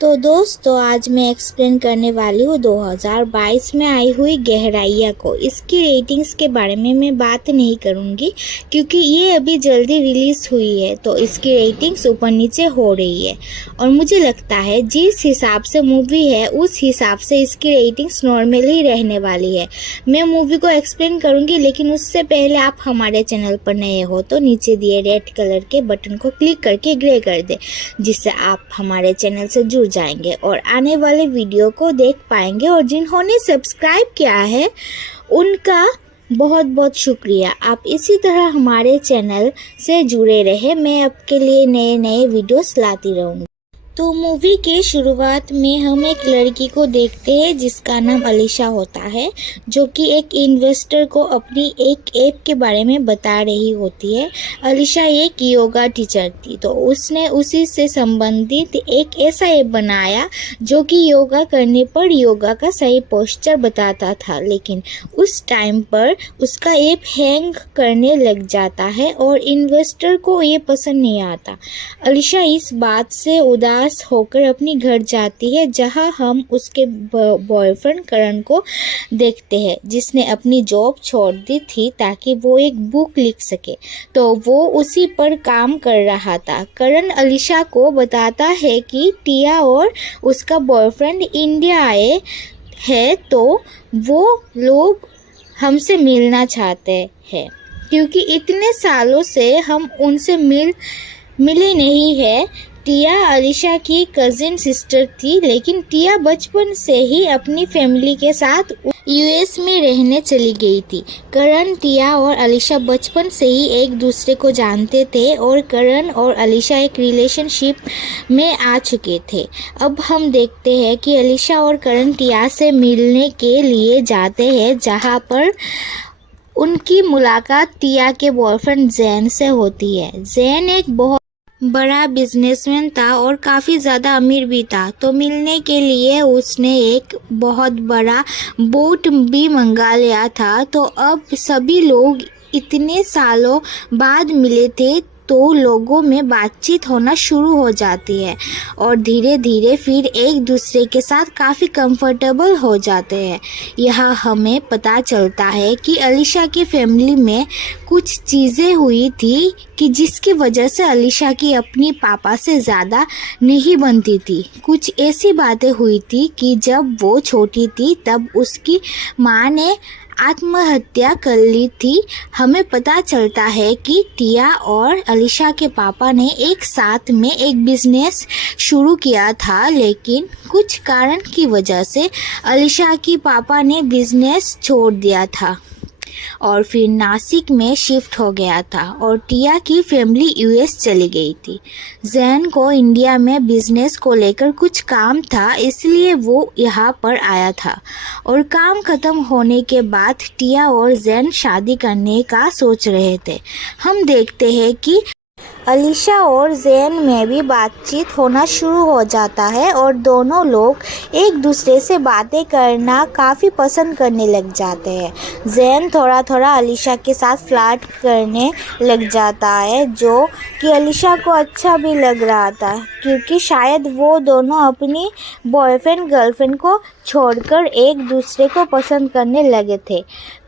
तो दोस्तों आज मैं एक्सप्लेन करने वाली हूँ 2022 में आई हुई गहराइयाँ को। इसकी रेटिंग्स के बारे में मैं बात नहीं करूँगी क्योंकि ये अभी जल्दी रिलीज़ हुई है, तो इसकी रेटिंग्स ऊपर नीचे हो रही है। और मुझे लगता है जिस हिसाब से मूवी है उस हिसाब से इसकी रेटिंग्स नॉर्मल ही रहने वाली है। मैं मूवी को एक्सप्लेन करूँगी, लेकिन उससे पहले आप हमारे चैनल पर नए हो तो नीचे दिए रेड कलर के बटन को क्लिक करके ग्रे कर दें, जिससे आप हमारे चैनल से जुड़ जाएंगे और आने वाले वीडियो को देख पाएंगे। और जिन्होंने सब्सक्राइब किया है उनका बहुत बहुत शुक्रिया। आप इसी तरह हमारे चैनल से जुड़े रहे, मैं आपके लिए नए नए वीडियोस लाती रहूँगी। तो मूवी के शुरुआत में हम एक लड़की को देखते हैं जिसका नाम अलीशा होता है, जो कि एक इन्वेस्टर को अपनी एक ऐप के बारे में बता रही होती है। अलीशा एक योगा टीचर थी, तो उसने उसी से संबंधित एक ऐसा ऐप बनाया जो कि योगा करने पर योगा का सही पोस्चर बताता था। लेकिन उस टाइम पर उसका ऐप हैंग करने लग जाता है और इन्वेस्टर को ये पसंद नहीं आता। अलीशा इस बात से उदास होकर अपनी घर जाती है, जहां हम उसके बॉयफ्रेंड करण को देखते हैं, जिसने अपनी जॉब छोड़ दी थी ताकि वो एक बुक लिख सके। तो वो उसी पर काम कर रहा था। करण अलीशा को बताता है कि टिया और उसका बॉयफ्रेंड इंडिया आए हैं, तो वो लोग हमसे मिलना चाहते हैं क्योंकि इतने सालों से हम उनसे मिले नहीं है। टिया अलीशा की कजिन सिस्टर थी, लेकिन टिया बचपन से ही अपनी फैमिली के साथ यूएस में रहने चली गई थी। करण, टिया और अलीशा बचपन से ही एक दूसरे को जानते थे और करण और अलीशा एक रिलेशनशिप में आ चुके थे। अब हम देखते हैं कि अलीशा और करण टिया से मिलने के लिए जाते हैं, जहां पर उनकी मुलाकात टिया के बॉयफ्रेंड जैन से होती है। जैन एक बहुत बड़ा बिजनेसमैन था और काफ़ी ज़्यादा अमीर भी था, तो मिलने के लिए उसने एक बहुत बड़ा बोट भी मंगा लिया था। तो अब सभी लोग इतने सालों बाद मिले थे, तो लोगों में बातचीत होना शुरू हो जाती है और धीरे धीरे फिर एक दूसरे के साथ काफ़ी कंफर्टेबल हो जाते हैं। यहाँ हमें पता चलता है कि अलीशा की फैमिली में कुछ चीज़ें हुई थी कि जिसकी वजह से अलीशा की अपनी पापा से ज़्यादा नहीं बनती थी। कुछ ऐसी बातें हुई थी कि जब वो छोटी थी तब उसकी माँ ने आत्महत्या कर ली थी। हमें पता चलता है कि टिया और अलीशा के पापा ने एक साथ में एक बिजनेस शुरू किया था, लेकिन कुछ कारण की वजह से अलीशा की पापा ने बिजनेस छोड़ दिया था और फिर नासिक में शिफ्ट हो गया था और टिया की फैमिली यूएस चली गई थी। जैन को इंडिया में बिजनेस को लेकर कुछ काम था, इसलिए वो यहाँ पर आया था और काम खत्म होने के बाद टिया और जैन शादी करने का सोच रहे थे। हम देखते हैं कि अलीशा और जैन में भी बातचीत होना शुरू हो जाता है और दोनों लोग एक दूसरे से बातें करना काफ़ी पसंद करने लग जाते हैं। जैन थोड़ा थोड़ा अलीशा के साथ फ्लर्ट करने लग जाता है, जो कि अलीशा को अच्छा भी लग रहा था क्योंकि शायद वो दोनों अपनी बॉयफ्रेंड गर्लफ्रेंड को छोड़कर एक दूसरे को पसंद करने लगे थे।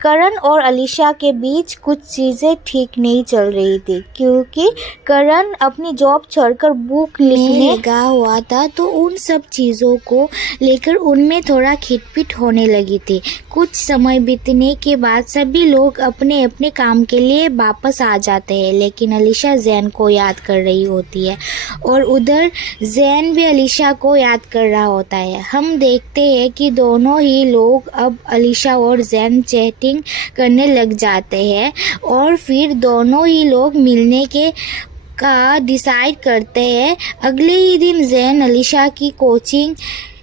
करण और अलीशा के बीच कुछ चीज़ें ठीक नहीं चल रही थी क्योंकि करण अपनी जॉब छोड़कर बुक लिखने लगा हुआ था, तो उन सब चीज़ों को लेकर उनमें थोड़ा खिटपिट होने लगी थी। कुछ समय बीतने के बाद सभी लोग अपने अपने काम के लिए वापस आ जाते हैं, लेकिन अलीशा जैन को याद कर रही होती है और उधर जैन भी अलीशा को याद कर रहा होता है। हम देखते हैं कि दोनों ही लोग अब अलीशा और जैन चैटिंग करने लग जाते हैं और फिर दोनों ही लोग मिलने का डिसाइड करते हैं। अगले ही दिन जैन अलीशा की कोचिंग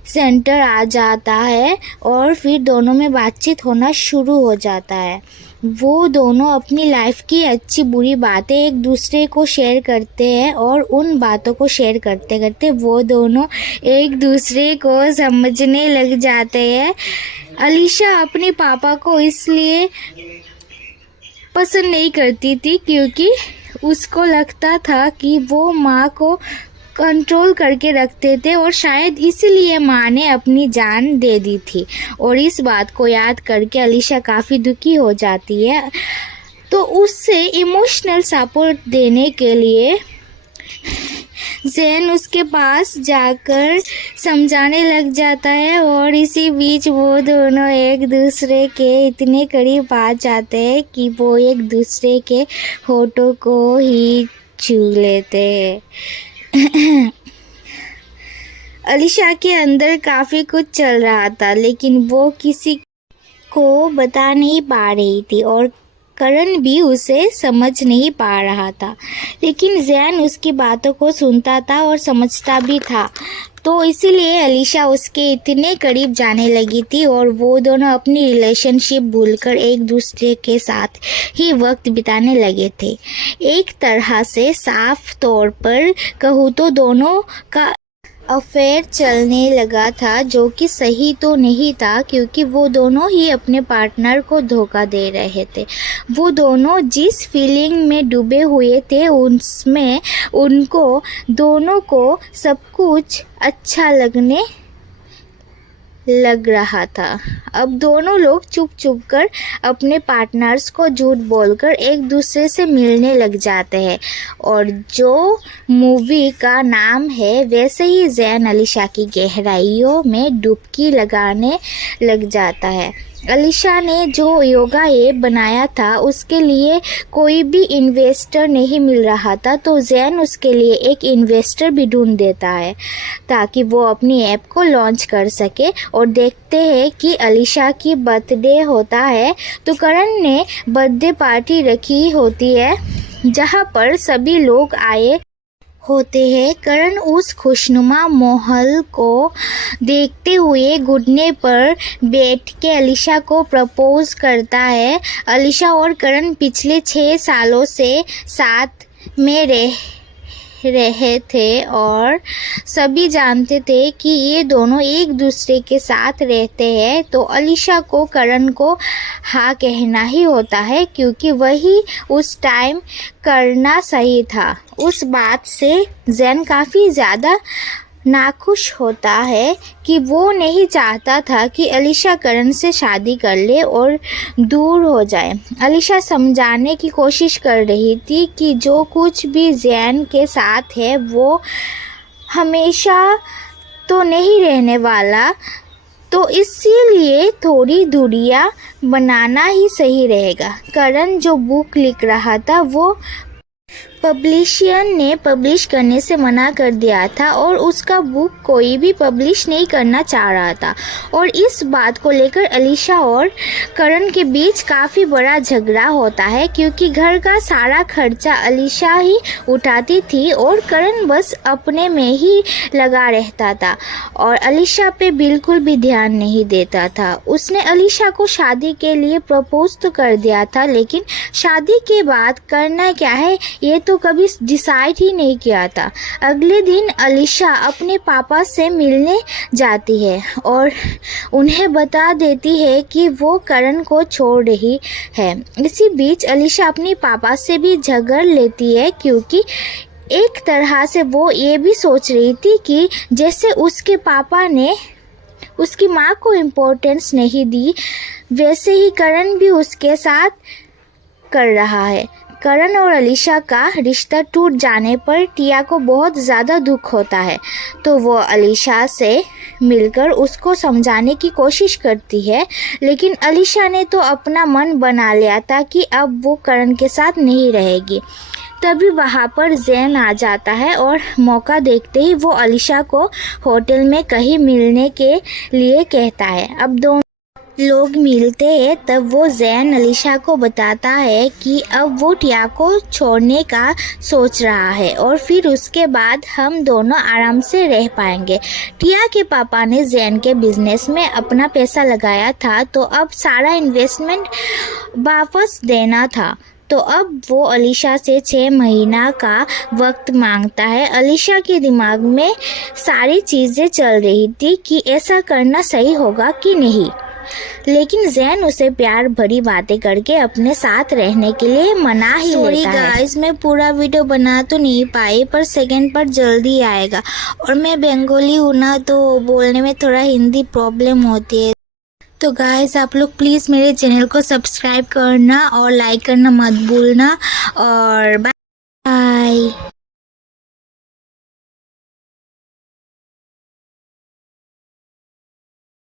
सेंटर आ जाता है और फिर दोनों में बातचीत होना शुरू हो जाता है। वो दोनों अपनी लाइफ की अच्छी बुरी बातें एक दूसरे को शेयर करते हैं और उन बातों को शेयर करते करते वो दोनों एक दूसरे को समझने लग जाते हैं। अलीशा अपने पापा को इसलिए पसंद नहीं करती थी क्योंकि उसको लगता था कि वो माँ को कंट्रोल करके रखते थे और शायद इसीलिए माँ ने अपनी जान दे दी थी। और इस बात को याद करके अलीशा काफ़ी दुखी हो जाती है। तो उससे इमोशनल सपोर्ट देने के लिए ज़ैन उसके पास जाकर समझाने लग जाता है और इसी बीच वो दोनों एक दूसरे के इतने करीब आ जाते हैं कि वो एक दूसरे के होठों को ही छू लेते हैं। अलीशा के अंदर काफ़ी कुछ चल रहा था, लेकिन वो किसी को बता नहीं पा रही थी और करण भी उसे समझ नहीं पा रहा था। लेकिन ज़ैन उसकी बातों को सुनता था और समझता भी था, तो इसीलिए अलीशा उसके इतने करीब जाने लगी थी और वो दोनों अपनी रिलेशनशिप भूलकर एक दूसरे के साथ ही वक्त बिताने लगे थे। एक तरह से साफ तौर पर कहूँ तो दोनों का अफेयर चलने लगा था, जो कि सही तो नहीं था क्योंकि वो दोनों ही अपने पार्टनर को धोखा दे रहे थे। वो दोनों जिस फीलिंग में डूबे हुए थे उसमें उनको दोनों को सब कुछ अच्छा लगने लग रहा था। अब दोनों लोग चुप चुप कर अपने पार्टनर्स को झूठ बोलकर एक दूसरे से मिलने लग जाते हैं और जो मूवी का नाम है वैसे ही ज़ैन अलीशा की गहराइयों में डुबकी लगाने लग जाता है। अलीशा ने जो योगा ऐप बनाया था उसके लिए कोई भी इन्वेस्टर नहीं मिल रहा था, तो ज़ैन उसके लिए एक इन्वेस्टर भी ढूंढ देता है ताकि वो अपनी ऐप को लॉन्च कर सके। और देखते हैं कि अलीशा की बर्थडे होता है, तो करण ने बर्थडे पार्टी रखी होती है जहाँ पर सभी लोग आए होते हैं। करण उस खुशनुमा माहौल को देखते हुए घुटने पर बैठ के अलीशा को प्रपोज करता है। अलीशा और करण पिछले 6 सालों से साथ में रहे थे और सभी जानते थे कि ये दोनों एक दूसरे के साथ रहते हैं, तो अलीशा को करण को हाँ कहना ही होता है क्योंकि वही उस टाइम करना सही था। उस बात से ज़ैन काफ़ी ज़्यादा नाखुश होता है कि वो नहीं चाहता था कि अलीशा करण से शादी कर ले और दूर हो जाए। अलीशा समझाने की कोशिश कर रही थी कि जो कुछ भी ज़ैन के साथ है वो हमेशा तो नहीं रहने वाला, तो इसीलिए थोड़ी दूरियां बनाना ही सही रहेगा। करण जो बुक लिख रहा था वो पब्लिशर ने पब्लिश करने से मना कर दिया था और उसका बुक कोई भी पब्लिश नहीं करना चाह रहा था और इस बात को लेकर अलीशा और करण के बीच काफ़ी बड़ा झगड़ा होता है क्योंकि घर का सारा खर्चा अलीशा ही उठाती थी और करण बस अपने में ही लगा रहता था और अलीशा पे बिल्कुल भी ध्यान नहीं देता था। उसने अलीशा को शादी के लिए प्रपोज तो कर दिया था, लेकिन शादी के बाद करना क्या है ये तो कभी डिसाइड ही नहीं किया था। अगले दिन अलीशा अपने पापा से मिलने जाती है और उन्हें बता देती है कि वो करण को छोड़ रही है। इसी बीच अलीशा अपने पापा से भी झगड़ लेती है क्योंकि एक तरह से वो ये भी सोच रही थी कि जैसे उसके पापा ने उसकी माँ को इम्पोर्टेंस नहीं दी वैसे ही करण भी उसके साथ कर रहा है। करण और अलीशा का रिश्ता टूट जाने पर टिया को बहुत ज़्यादा दुख होता है, तो वो अलीशा से मिलकर उसको समझाने की कोशिश करती है, लेकिन अलीशा ने तो अपना मन बना लिया था कि अब वो करण के साथ नहीं रहेगी। तभी वहाँ पर ज़ैन आ जाता है और मौका देखते ही वो अलीशा को होटल में कहीं मिलने के लिए कहता है। अब दोनों लोग मिलते हैं तब वो ज़ैन अलीशा को बताता है कि अब वो टिया को छोड़ने का सोच रहा है और फिर उसके बाद हम दोनों आराम से रह पाएंगे। टिया के पापा ने ज़ैन के बिजनेस में अपना पैसा लगाया था, तो अब सारा इन्वेस्टमेंट वापस देना था, तो अब वो अलीशा से 6 महीना का वक्त मांगता है। अलीशा के दिमाग में सारी चीज़ें चल रही थी कि ऐसा करना सही होगा कि नहीं। लेकिन जैन उसे प्यार भरी बातें करके अपने साथ रहने के लिए मना ही लेता है। गाइस, मैं पूरा वीडियो बना तो नहीं पाई, पर सेकंड पार्ट जल्दी आएगा। और मैं बंगाली हूँ ना, तो बोलने में थोड़ा हिंदी प्रॉब्लम होती है। तो गाइस, आप लोग प्लीज़ मेरे चैनल को सब्सक्राइब करना और लाइक करना मत भूलना। और बाय।